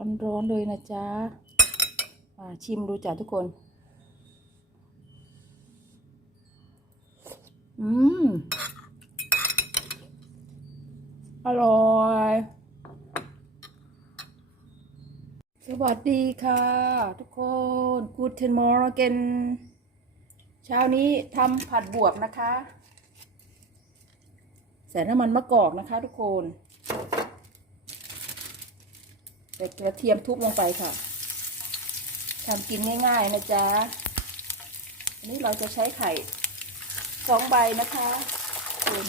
ร้อนๆเลยนะจ๊ะอ่าชิมดูจ้ะทุกคน อืม อร่อย สวัสดีค่ะ ทุกคน Guten Morgen เช้านี้ทำผัดบวบนะคะ ใส่น้ำมันมะกอกนะคะทุกคน ส่กระเทียมทุบลงไปค่ะทำกินง่ายๆนะจ๊ะอันนี้เราจะใช้ไข่สองใบนะคะคุณ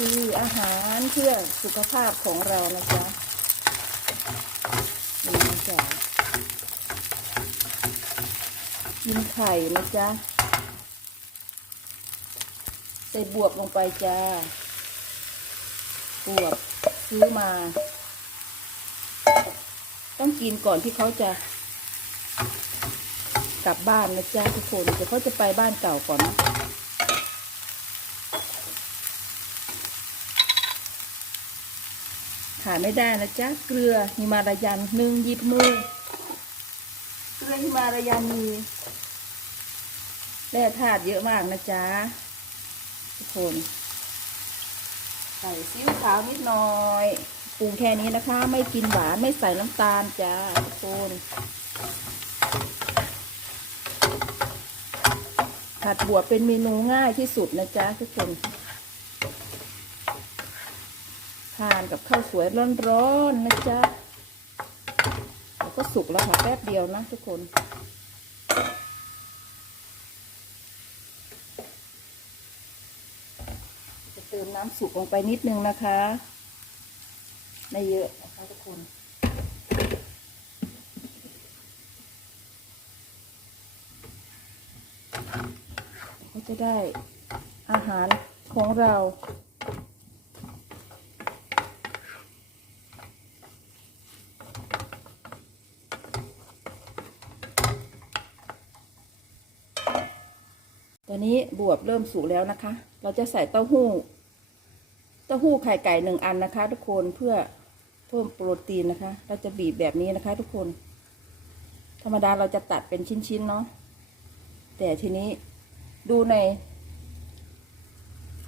คืออาหารเพื่อสุขภาพของเรานะจ๊ะนี่นะจ๊ะกินไข่นะจ๊ะใส่บวบลงไปจ้าบวบซื้อมา ต้องกินก่อนที่เขาจะ กลับบ้านนะจ๊ะทุกคนเดี๋ยวเขาจะไปบ้านเก่าก่อนนะ ขาดไม่ได้นะจ๊ะ เกลือฮิมารายันหนึ่งหยิบมือ เกลือฮิมารายันมีแร่ธาตุเยอะมากนะจ๊ะ ทุกคน ใส่ซีอิ๊วขาวนิดหน่อยปรุงแค่นี้นะคะ ไม่กินหวานไม่ใส่น้ำตาลจ้าทุกคนผัดบวบเป็นเมนูง่ายที่สุดนะจ๊ะทุกคน ทานกับข้าวสวยร้อนๆนะจ๊ะแล้วก็สุกแล้วค่ะแป๊บเดียวนะทุกคนจะเติมน้ำสุกลงไปนิดนึงนะคะ ไม่เยอะนะคะทุกคนก็จะได้อาหารของเรา อนนี้บวบเริ่มสุกแล้วนะคะ เราจะใส่เต้าหู้ เต้าหู้ไข่ไก่หนึ่งอันนะคะ ทุกคนเพื่อเพิ่มโปรตีนนะคะ เราจะบีบแบบนี้นะคะ ทุกคน ธรรมดาเราจะตัดเป็นชิ้นๆเนาะ แต่ทีนี้ดูใน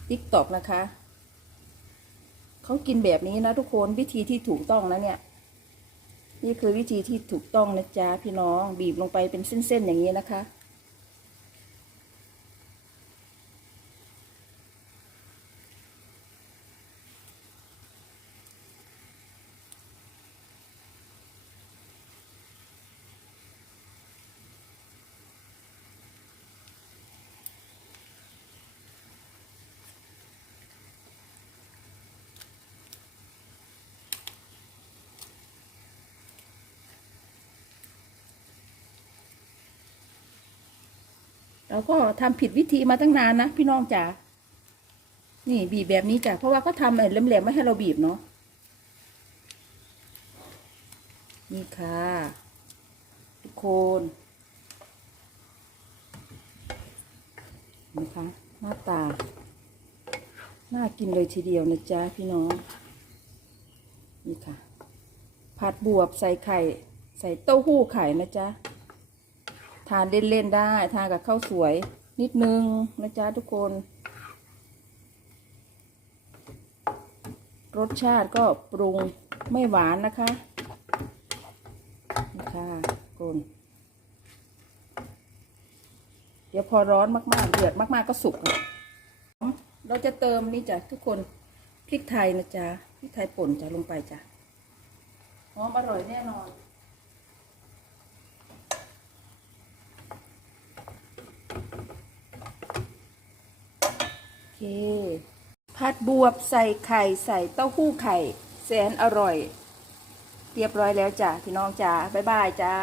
ติ๊กตอกนะคะ เขากินแบบนี้นะทุกคนวิธีที่ถูกต้องนะเนี่ย นี่คือวิธีที่ถูกต้องนะจ๊ะพี่น้องบีบลงไปเป็นเส้นๆอย่างนี้นะคะ เราก็ทำผิดวิธีมาตั้งนานนะพี่น้องจ๋า นี่บีบแบบนี้จ้ะ เพราะว่าเขาทำเออแหลมๆไม่ให้เราบีบเนาะ นี่ค่ะทุกคนนะคะหน้าตา น่ากินเลยทีเดียวนะจ๊ะพี่น้อง นี่ค่ะ ผัดบวบใส่ไข่ ใส่เต้าหู้ไข่นะจ๊ะ ทานเล่นๆได้ ทานกับข้าวสวยนิดนึงนะจ๊ะทุกคน รสชาติก็ปรุงไม่หวานนะคะนะคะคนเดี๋ยวพอร้อนมากๆ เดือดมากๆก็สุก เราจะเติมนี่จ้ะทุกคนพริกไทยนะจ๊ะพริกไทยป่นจะลงไปจ้ะหอมอร่อยแน่นอน เค ผัดบวบใส่ไข่ใส่เต้าหู้ไข่ แสนอร่อย เรียบร้อยแล้วจ้ะพี่น้องจ้าบ๊ายบายจ้า